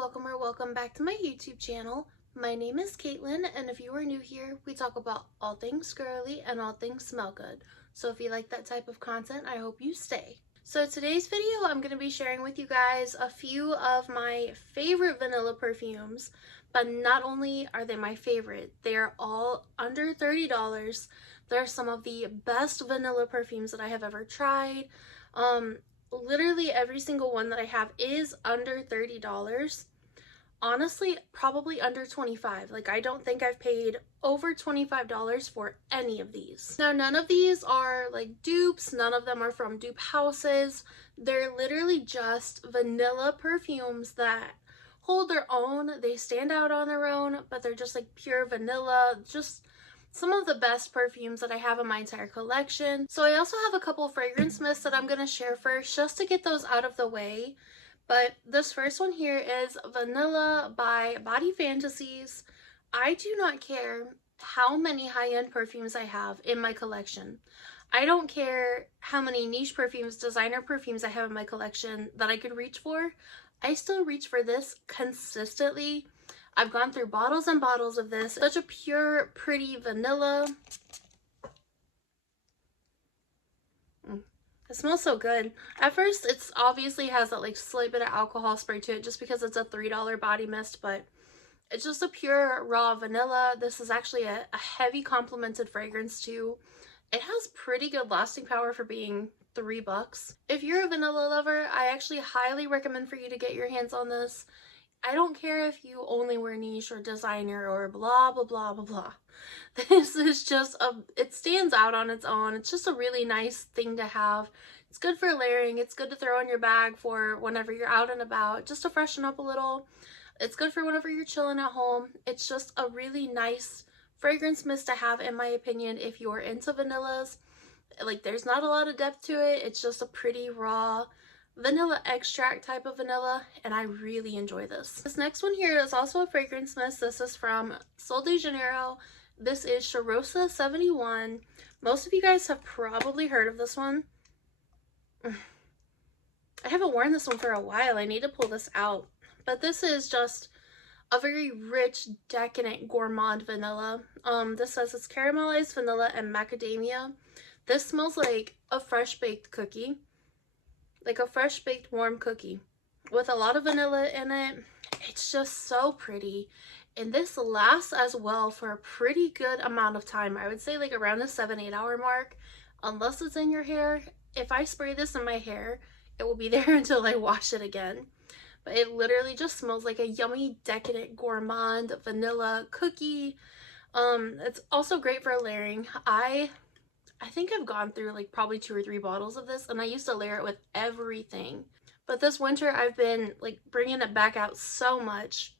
welcome or welcome back to my YouTube channel. My name is Caitlin, and if you are new here, we talk about all things girly and all things smell good. So if you like that type of content, I hope you stay. So today's video, I'm going to be sharing with you guys a few of my favorite vanilla perfumes, but not only are they my favorite, they are all under $30. They're some of the best vanilla perfumes that I have ever tried. Literally every single one that I have is under $30. Honestly, probably under $25. Like, I don't think I've paid over $25 for any of these. Now, none of these are like dupes. None of them are from dupe houses. They're literally just vanilla perfumes that hold their own. They stand out on their own, but they're just like pure vanilla. Just some of the best perfumes that I have in my entire collection. So I also have a couple fragrance mists that I'm going to share first just to get those out of the way. But this first one here is Vanilla by Body Fantasies. I do not care how many high-end perfumes I have in my collection. I don't care how many niche perfumes, designer perfumes I have in my collection that I could reach for. I still reach for this consistently. I've gone through bottles and bottles of this. Such a pure, pretty vanilla. It smells so good. At first, it's obviously has that like slight bit of alcohol spray to it just because it's a $3 body mist, but it's just a pure raw vanilla. This is actually a heavy complimented fragrance too. It has pretty good lasting power for being $3. If you're a vanilla lover, I actually highly recommend for you to get your hands on this. I don't care if you only wear niche or designer or blah, blah, blah, blah, blah. This is just it stands out on its own. It's just a really nice thing to have. It's good for layering. It's good to throw in your bag for whenever you're out and about, just to freshen up a little. It's good for whenever you're chilling at home. It's just a really nice fragrance mist to have, in my opinion, if you're into vanillas. Like, there's not a lot of depth to it. It's just a pretty raw vanilla extract type of vanilla, and I really enjoy this. This next one here is also a fragrance mist. This is from Sol de Janeiro. This is Charosa 71. Most of you guys have probably heard of this one. I haven't worn this one for a while. I need to pull this out. But this is just a very rich, decadent gourmand vanilla. This says it's caramelized vanilla and macadamia. This smells like a fresh baked cookie. Like a fresh baked warm cookie with a lot of vanilla in it. It's just so pretty, and this lasts as well for a pretty good amount of time. I would say like around the 7-8 hour mark, unless it's in your hair. If I spray this in my hair, it will be there until I wash it again. But it literally just smells like a yummy, decadent gourmand vanilla cookie. It's also great for layering. I think I've gone through like probably 2 or 3 bottles of this, and I used to layer it with everything. But this winter, I've been like bringing it back out so much.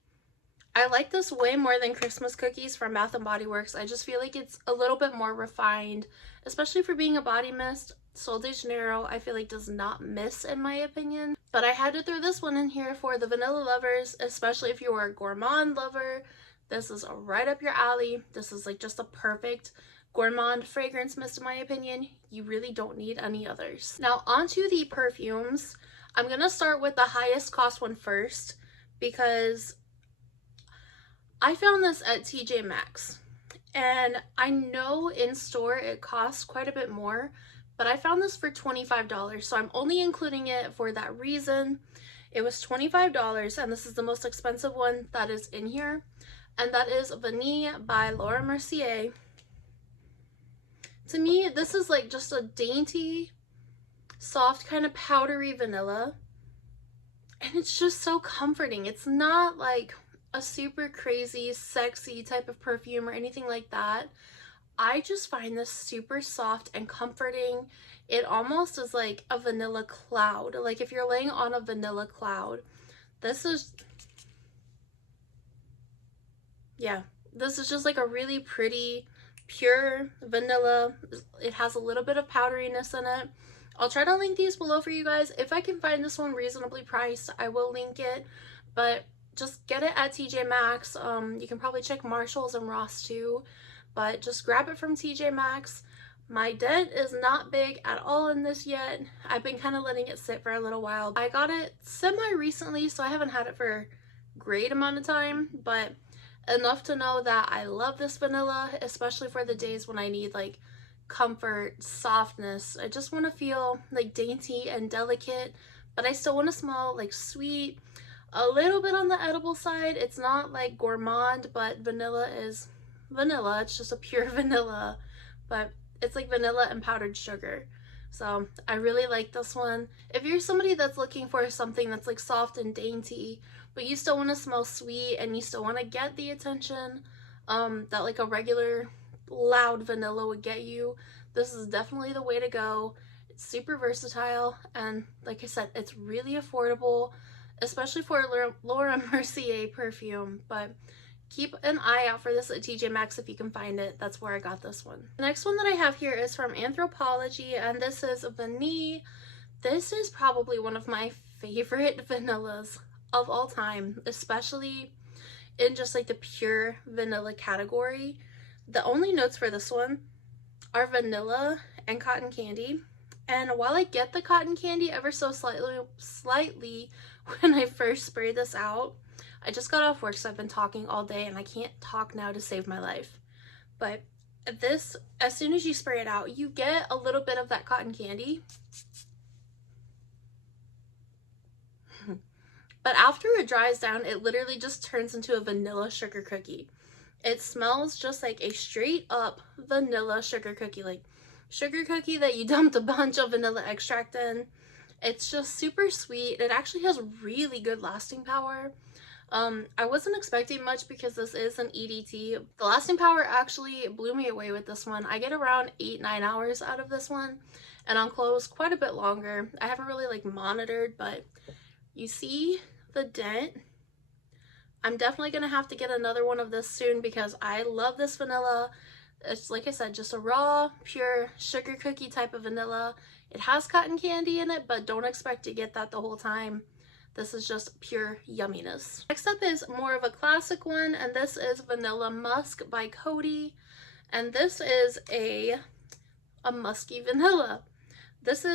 I like this way more than Christmas cookies from Bath & Body Works. I just feel like it's a little bit more refined, especially for being a body mist. Sol de Janeiro, I feel like, does not miss, in my opinion. But I had to throw this one in here for the vanilla lovers, especially if you are a gourmand lover. This is right up your alley. This is like just a perfect gourmand fragrance mist, in my opinion. You really don't need any others. Now onto the perfumes. I'm gonna start with the highest cost one first because I found this at TJ Maxx, and I know in store it costs quite a bit more, but I found this for $25, so I'm only including it for that reason. It was $25, and this is the most expensive one that is in here, and that is Vene by Laura Mercier. To me, this is like just a dainty, soft, kind of powdery vanilla. And it's just so comforting. It's not like a super crazy, sexy type of perfume or anything like that. I just find this super soft and comforting. It almost is like a vanilla cloud. Like if you're laying on a vanilla cloud, this is, yeah, this is just like a really pretty, pure vanilla. It has a little bit of powderiness in it. I'll try to link these below for you guys. If I can find this one reasonably priced, I will link it, but just get it at TJ Maxx. You can probably check Marshalls and Ross too, but just grab it from TJ Maxx. My dent is not big at all in this yet. I've been kind of letting it sit for a little while. I got it semi recently, so I haven't had it for great amount of time, but enough to know that I love this vanilla, especially for the days when I need like comfort, softness. I just want to feel like dainty and delicate, but I still want to smell like sweet, a little bit on the edible side. It's not like gourmand, but vanilla is vanilla. It's just a pure vanilla, but it's like vanilla and powdered sugar. So I really like this one. If you're somebody that's looking for something that's like soft and dainty, but you still want to smell sweet and you still want to get the attention that like a regular loud vanilla would get you, this is definitely the way to go. It's super versatile, and like I said, it's really affordable, especially for Laura Mercier perfume. But keep an eye out for this at TJ Maxx if you can find it. That's where I got this one. The next one that I have here is from Anthropology, and this is Vene. This is probably one of my favorite vanillas of all time, especially in just like the pure vanilla category. The only notes for this one are vanilla and cotton candy. And while I get the cotton candy ever so slightly when I first sprayed this out, I just got off work, so I've been talking all day and I can't talk now to save my life. But this, as soon as you spray it out, you get a little bit of that cotton candy. But after it dries down, it literally just turns into a vanilla sugar cookie. It smells just like a straight up vanilla sugar cookie, like sugar cookie that you dumped a bunch of vanilla extract in. It's just super sweet. It actually has really good lasting power. I wasn't expecting much because this is an EDT. The lasting power actually blew me away with this one. I get around 8-9 hours out of this one, and on clothes quite a bit longer. I haven't really like monitored, but you see the dent. I'm definitely gonna have to get another one of this soon because I love this vanilla. It's, like I said, just a raw, pure sugar cookie type of vanilla. It has cotton candy in it, but don't expect to get that the whole time. This is just pure yumminess. Next up is more of a classic one, and this is Vanilla Musk by Coty. And this is a musky vanilla. This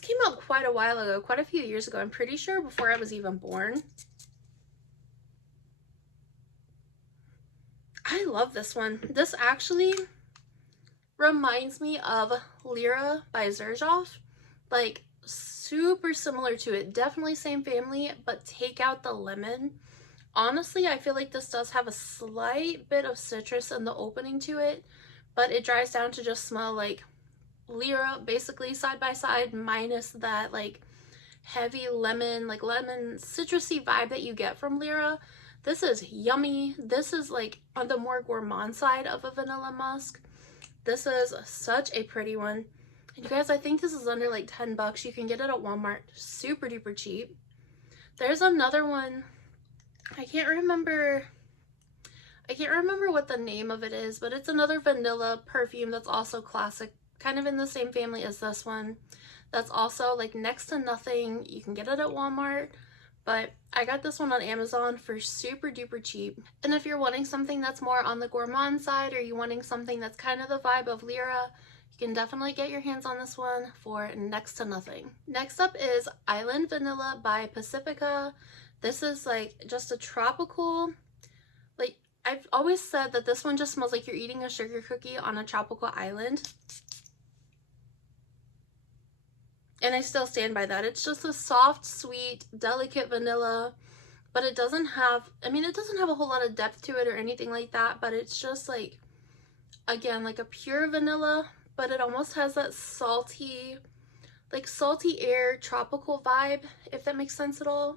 came out quite a while ago, quite a few years ago. I'm pretty sure before I was even born. I love this one. This actually reminds me of Lyra by Xerjoff. Like, super similar to it. Definitely same family, but take out the lemon. Honestly, I feel like this does have a slight bit of citrus in the opening to it, but it dries down to just smell like Lyra, basically side by side, minus that like heavy lemon, like lemon citrusy vibe that you get from Lyra. This is yummy. This is like on the more gourmand side of a vanilla musk. This is such a pretty one. And you guys, I think this is under like 10 bucks. You can get it at Walmart super duper cheap. There's another one. I can't remember what the name of it is, but it's another vanilla perfume that's also classic, kind of in the same family as this one. That's also like next to nothing. You can get it at Walmart, but I got this one on Amazon for super duper cheap. And if you're wanting something that's more on the gourmand side, or you wanting something that's kind of the vibe of Lyra, you can definitely get your hands on this one for next to nothing. Next up is Island Vanilla by Pacifica. This is like just a tropical, like I've always said that this one just smells like you're eating a sugar cookie on a tropical island. And I still stand by that. It's just a soft, sweet, delicate vanilla, but it doesn't have, it doesn't have a whole lot of depth to it or anything like that, but it's just like, again, like a pure vanilla, but it almost has that salty, like salty air, tropical vibe, if that makes sense at all.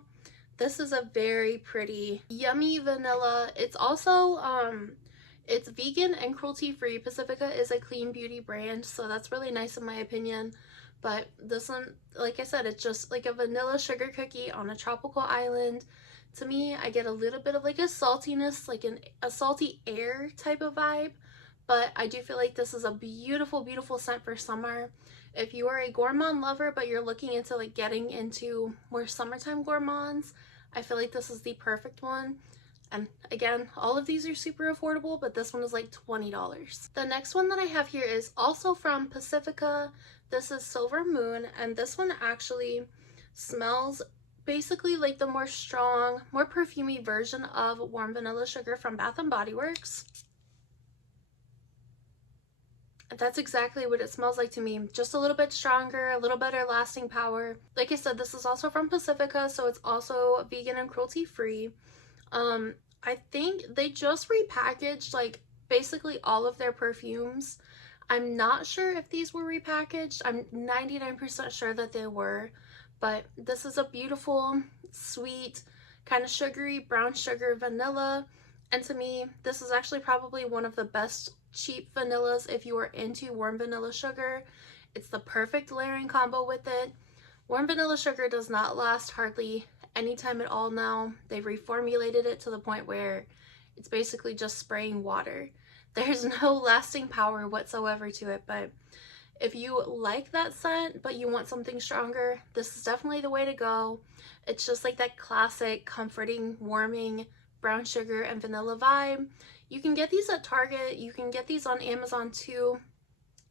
This is a very pretty, yummy vanilla. It's also, it's vegan and cruelty-free. Pacifica is a clean beauty brand, so that's really nice in my opinion. But this one, like I said, it's just like a vanilla sugar cookie on a tropical island. To me, I get a little bit of like a saltiness, like a salty air type of vibe. But I do feel like this is a beautiful, beautiful scent for summer. If you are a gourmand lover, but you're looking into like getting into more summertime gourmands, I feel like this is the perfect one. And again, all of these are super affordable, but this one is like $20. The next one that I have here is also from Pacifica. This is Silver Moon, and this one actually smells basically like the more strong, more perfumey version of warm vanilla sugar from Bath and Body Works. That's exactly what it smells like to me. Just a little bit stronger, a little better lasting power. Like I said, this is also from Pacifica, so it's also vegan and cruelty free. I think they just repackaged like basically all of their perfumes. I'm not sure if these were repackaged. I'm 99% sure that they were, but this is a beautiful, sweet, kind of sugary brown sugar vanilla. And to me, this is actually probably one of the best cheap vanillas if you are into warm vanilla sugar. It's the perfect layering combo with it. Warm vanilla sugar does not last hardly any time at all now. They've reformulated it to the point where it's basically just spraying water. There's no lasting power whatsoever to it, but if you like that scent but you want something stronger, this is definitely the way to go. It's just like that classic comforting, warming brown sugar and vanilla vibe. You can get these at Target. You can get these on Amazon too.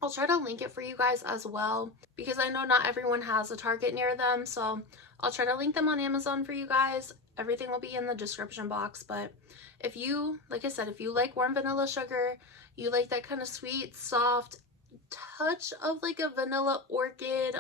I'll try to link it for you guys as well because I know not everyone has a Target near them, so I'll try to link them on Amazon for you guys. Everything will be in the description box. But if you, like I said, if you like warm vanilla sugar, you like that kind of sweet, soft touch of like a vanilla orchid,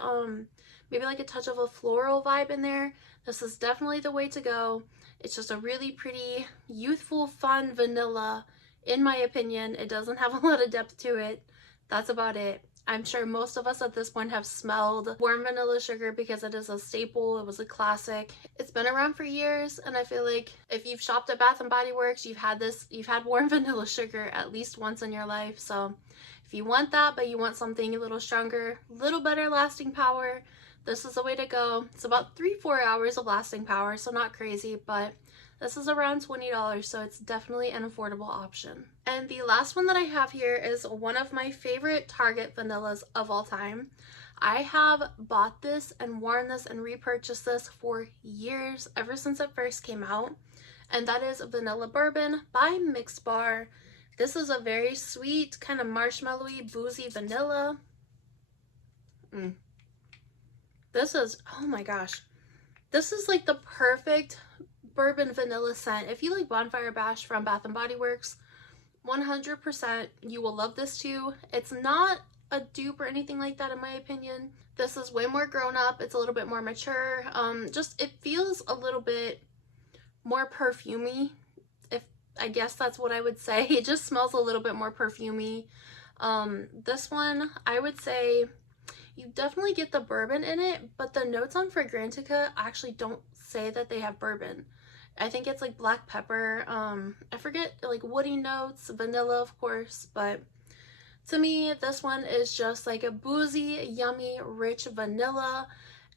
maybe like a touch of a floral vibe in there, this is definitely the way to go. It's just a really pretty, youthful, fun vanilla, in my opinion. It doesn't have a lot of depth to it. That's about it. I'm sure most of us at this point have smelled warm vanilla sugar because it is a staple. It was a classic. It's been around for years, and I feel like if you've shopped at Bath and Body Works, you've had warm vanilla sugar at least once in your life. So if you want that, but you want something a little stronger, a little better lasting power, this is the way to go. It's about 3-4 hours of lasting power, so not crazy, but this is around $20, so it's definitely an affordable option. And the last one that I have here is one of my favorite Target vanillas of all time. I have bought this and worn this and repurchased this for years, ever since it first came out, and that is Vanilla Bourbon by Mixbar. This is a very sweet, kind of marshmallowy, boozy vanilla. This is, oh my gosh, this is like the perfect bourbon vanilla scent. If you like Bonfire Bash from Bath and Body Works, 100% you will love this too. It's not a dupe or anything like that in my opinion. This is way more grown up. It's a little bit more mature. Just it feels a little bit more perfumey, if I guess that's what I would say. It just smells a little bit more perfumey. This one, I would say you definitely get the bourbon in it, but the notes on Fragrantica actually don't say that they have bourbon. I think it's like black pepper, I forget, like woody notes, vanilla of course, but to me this one is just like a boozy, yummy, rich vanilla,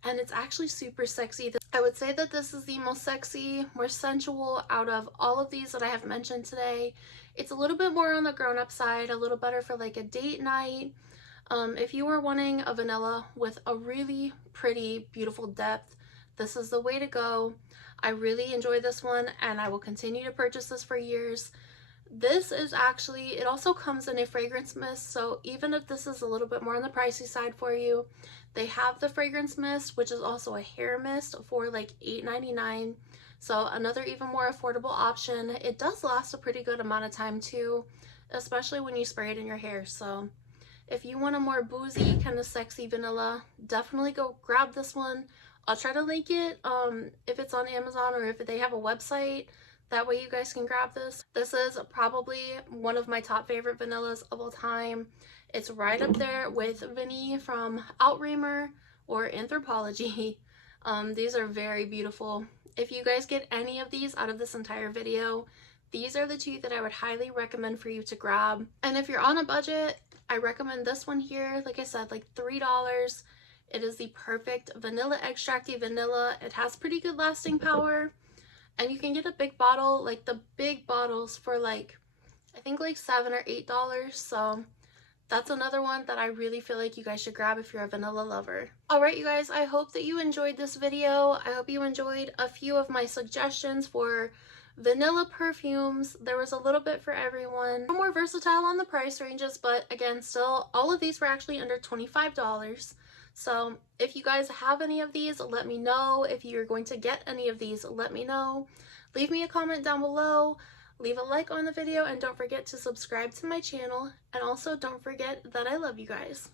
and it's actually super sexy. I would say that this is the most sexy, more sensual out of all of these that I have mentioned today. It's a little bit more on the grown-up side, a little better for like a date night. If you were wanting a vanilla with a really pretty, beautiful depth, this is the way to go. I really enjoy this one and I will continue to purchase this for years. This is actually, it also comes in a fragrance mist, so even if this is a little bit more on the pricey side for you, they have the fragrance mist, which is also a hair mist for like $8.99. So another even more affordable option. It does last a pretty good amount of time too, especially when you spray it in your hair. So if you want a more boozy, kind of sexy vanilla, definitely go grab this one. I'll try to link it if it's on Amazon or if they have a website. That way you guys can grab this. This is probably one of my top favorite vanillas of all time. It's right up there with Vene from Outramer or Anthropology. These are very beautiful. If you guys get any of these out of this entire video, these are the two that I would highly recommend for you to grab. And if you're on a budget, I recommend this one here. Like I said, like $3. It is the perfect vanilla extracty vanilla. It has pretty good lasting power. And you can get a big bottle, like the big bottles for like, I think like $7 or $8. So that's another one that I really feel like you guys should grab if you're a vanilla lover. Alright you guys, I hope that you enjoyed this video. I hope you enjoyed a few of my suggestions for vanilla perfumes. There was a little bit for everyone. More versatile on the price ranges, but again, still all of these were actually under $25. So if you guys have any of these, let me know. If you're going to get any of these, let me know. Leave me a comment down below. Leave a like on the video, and don't forget to subscribe to my channel. And also don't forget that I love you guys.